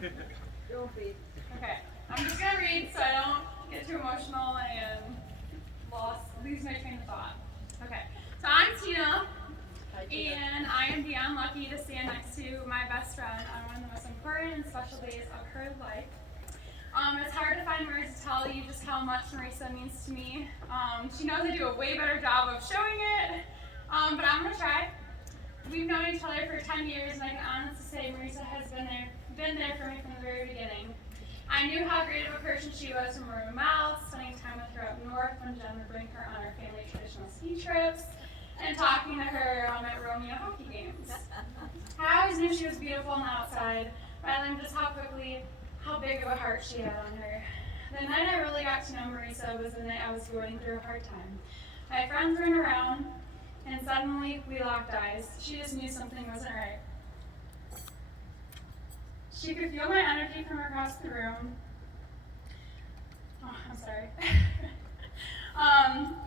Don't be. Okay, I'm just gonna read so I don't get too emotional and lose my train of thought. Okay, so I'm Tina, Hi, Tina. and I am beyond lucky to stand next to my best friend on one of the most important and special days of her life. It's hard to find words to tell you just how much Marisa means to me. She knows I do a way better job of showing it, but I'm gonna try. We've known each other for 10 years, and I can honestly say Marisa has been there for me from the very beginning. I knew how great of a person she was from word of mouth, spending time with her up north when Jen would bring her on our family traditional ski trips, and talking to her at Romeo hockey games. I always knew she was beautiful on the outside, but I learned just how big of a heart she had on her. The night I really got to know Marisa was the night I was going through a hard time. My friends weren't around, and suddenly we locked eyes. She just knew something wasn't right. She could feel my energy from across the room. Oh, I'm sorry.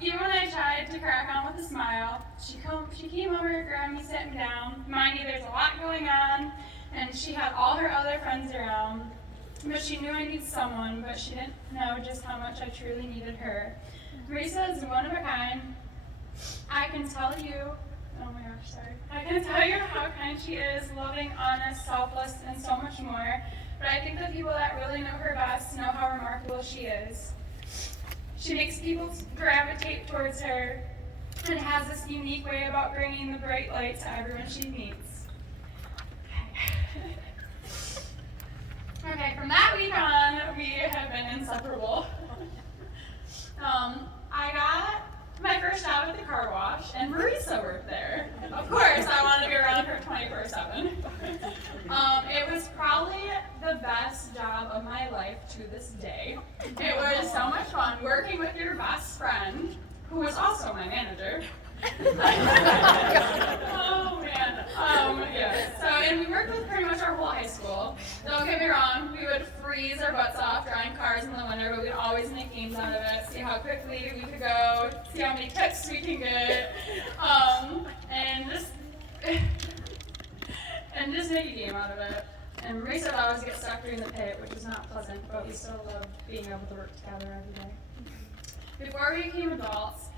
Even when I tried to crack on with a smile, she came over, grabbed me, sat me down. Mind you, there's a lot going on, and she had all her other friends around. But she knew I needed someone, but she didn't know just how much I truly needed her. Marisa is one of a kind. I can tell you how kind she is, loving, honest, selfless, and so much more. But I think the people that really know her best know how remarkable she is. She makes people gravitate towards her and has this unique way about bringing the bright light to everyone she meets. Okay, from that week on, we have been inseparable. I got my first job at the car wash, and Marisa worked there. Of course, I wanted to be around her 24/7. It was probably the best job of my life to this day. It was so much fun working with your best friend, who was also my manager. Oh man. Yeah. So, and we worked with pretty much our whole high school. Don't get me wrong, we would freeze our butts off driving cars in the winter, but we'd always make games out of it, see how quickly we could go, see how many tips we can get, and just make a game out of it. And Marisa would always get stuck during the pit, which was not pleasant, but we still loved being able to work together every day. Before we became adults,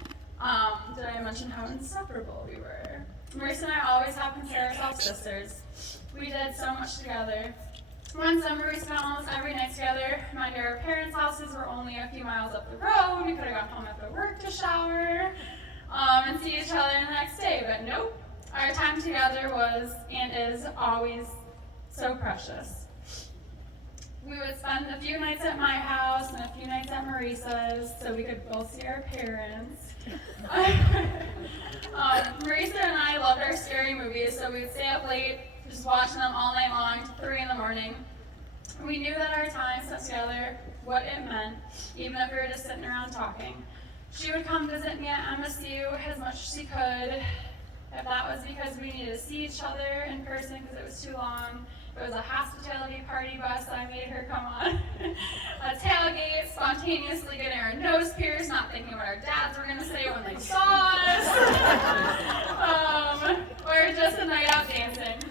did I mention how inseparable we were? Marisa and I always have considered ourselves sisters. We did so much together. One summer we spent almost every night together. Mind you, our parents' houses were only a few miles up the road. We could have gone home after work to shower and see each other the next day, but nope. Our time together was and is always so precious. We would spend a few nights at my house and a few nights at Marisa's so we could both see our parents. Marisa and I loved our scary movies, so we would stay up late, just watching them all night long to 3 in the morning. We knew that our time spent together, what it meant, even if we were just sitting around talking. She would come visit me at MSU as much as she could. If that was because we needed to see each other in person because it was too long, it was a hospitality party bus that I made her come on. A tailgate, spontaneously getting our nose pierced, not thinking what our dads were going to say when they saw us. Or just a night out dancing.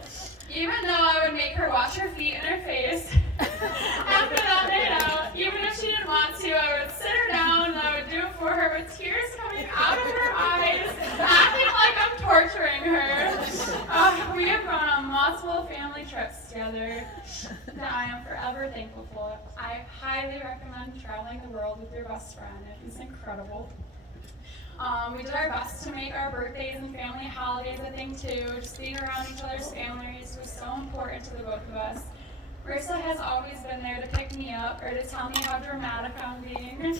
Even though I would make her wash her feet and her face after that night out, even if she didn't want to, I would sit her down and I would do it for her with tears coming out of her eyes, acting like I'm torturing her. We have gone on multiple family trips together that I am forever thankful for. I highly recommend traveling the world with your best friend. It is incredible. We did our best to make our birthdays and family holidays a thing too. Just being around each other's families was so important to the both of us. Marisa has always been there to pick me up or to tell me how dramatic I'm being.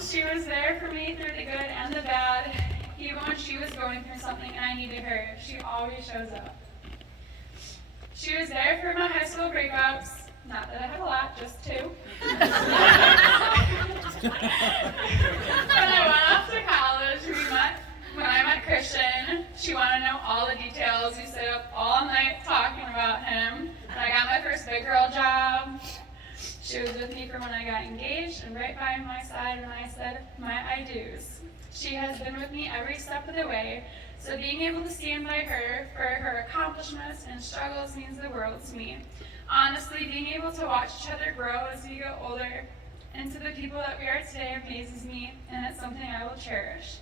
She was there for me through the good and the bad. Even when she was going through something and I needed her, she always shows up. She was there for my high school breakups. Not that I had a lot, just 2. When I went off to college, when I met Christian, she wanted to know all the details. We stayed up all night talking about him. And I got my first big girl job. She was with me for when I got engaged and right by my side when I said my I do's. She has been with me every step of the way, So being able to stand by her for her accomplishments and struggles means the world to me. Honestly, being able to watch each other grow as we get older into the people that we are today amazes me, and it's something I will cherish.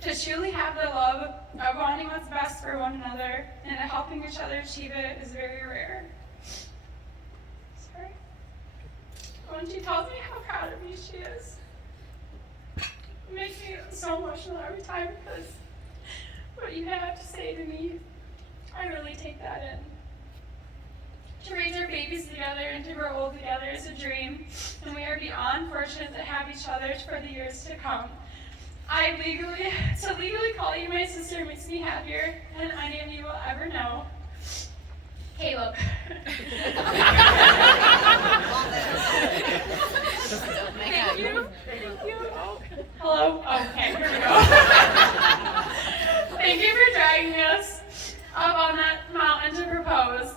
To truly have the love of wanting what's best for one another and helping each other achieve it is very rare. Sorry. When she tells me how proud of me she is, it makes me so emotional every time because what you have to say to me, I really take that in. To raise our babies together and to grow old together is a dream, and we are beyond fortunate to have each other for the years to come. To legally call you my sister makes me happier than any of you will ever know. Caleb. Thank you. Hello? Oh, okay, here we go. Thank you for dragging us up on that mountain to propose.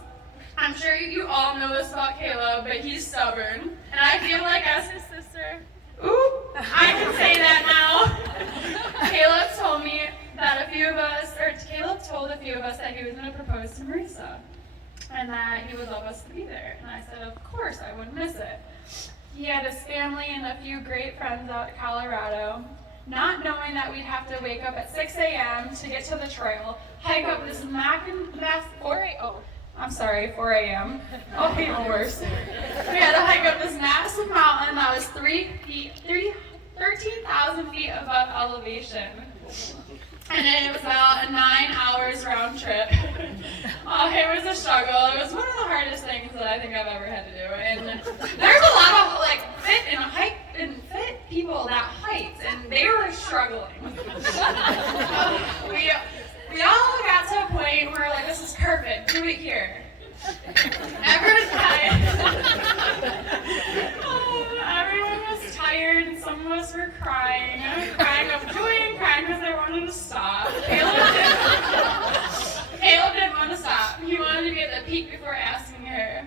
I'm sure you all know this about Caleb, but he's stubborn. And I feel like as his sister, I can say that now. Caleb told a few of us that he was going to propose to Marisa. And that he would love us to be there. And I said, of course, I wouldn't miss it. He had his family and a few great friends out in Colorado, not knowing that we'd have to wake up at 6 a.m. to get to the trail, hike up this 4 a.m. Oh, even worse. We had to hike up this massive mountain that was 13,000 feet above elevation. And then it was about a 9 hours round trip. It was a struggle. It was one of the hardest things that I think I've ever had to do. And there's a lot of fit people that hiked, and they were struggling. We all got to a point where we're like, this is perfect. Do it here. Everyone was tired, and some of us were crying. I was crying of joy and crying because I wanted to stop. Caleb didn't want to stop. He wanted to be at the peak before asking her.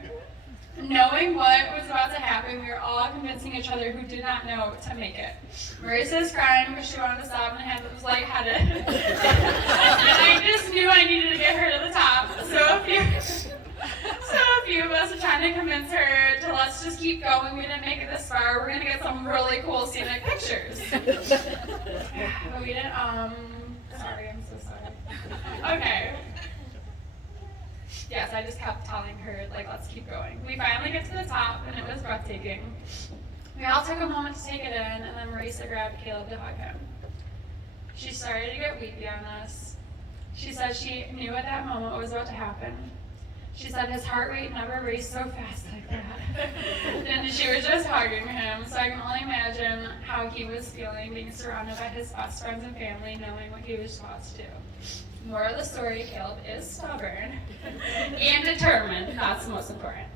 Knowing what was about to happen, we were all convincing each other who did not know to make it. Marisa was crying because she wanted to stop, and I was lightheaded. And I just knew I needed to get her to the top. So a few of us were trying to convince her to let's just keep going. We didn't make it this far. We're gonna get some really cool scenic pictures. But we didn't. Sorry, I'm so sorry. Okay. Yes, I just kept telling her let's keep going. We finally get to the top, and it was breathtaking. We all took a moment to take it in, and then Marisa grabbed Caleb to hug him. She started to get weepy on us. She said she knew at that moment what was about to happen. She said his heart rate never raced so fast like that. And she was just hugging him, so I can only imagine how he was feeling being surrounded by his best friends and family, knowing what he was taught to do. Moral of the story, Caleb is stubborn and determined. That's the most important.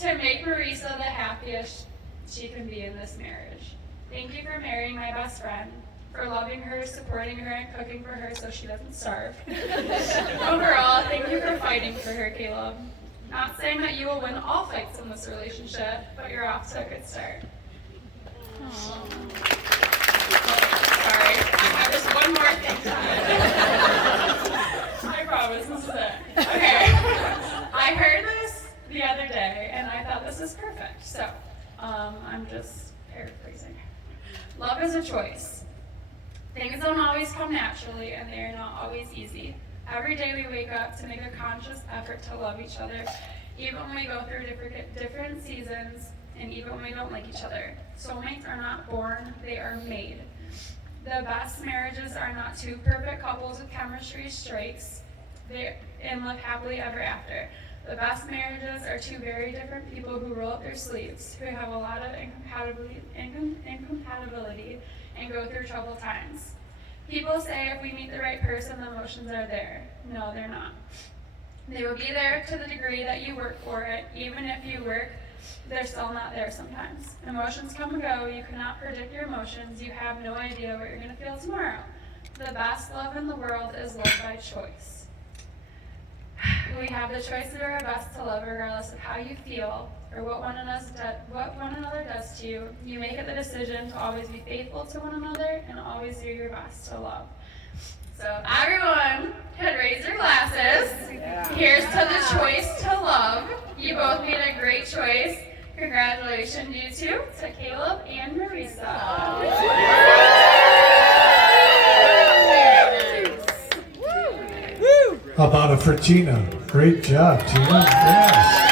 To make Marisa the happiest she can be in this marriage. Thank you for marrying my best friend, for loving her, supporting her, and cooking for her so she doesn't starve. Overall, thank you for fighting for her, Caleb. Not saying that you will win all fights in this relationship, but you're off to a good start. Aww. Sorry, I have just one more thing to add. I promise, this is it. Okay. I heard this the other day, and I thought this is perfect. So, I'm just paraphrasing. Love is a choice. Things don't always come naturally, and they are not always easy. Every day we wake up to make a conscious effort to love each other, even when we go through different seasons, and even when we don't like each other. Soulmates are not born, they are made. The best marriages are not two perfect couples with chemistry strikes and live happily ever after. The best marriages are two very different people who roll up their sleeves, who have a lot of incompatibility and go through troubled times. People say if we meet the right person, the emotions are there. No, they're not. They will be there to the degree that you work for it. Even if you work, they're still not there sometimes. Emotions come and go. You cannot predict your emotions. You have no idea what you're going to feel tomorrow. The best love in the world is love by choice. we have the choice to do our best to love regardless of how you feel or what one another does to you. You make it the decision to always be faithful to one another and always do your best to love. So everyone could raise your glasses. Here's to the choice to love. You both made a great choice. Congratulations, you two, to Caleb and Marisa. How about it for Tina? Great job, Tina. Yes.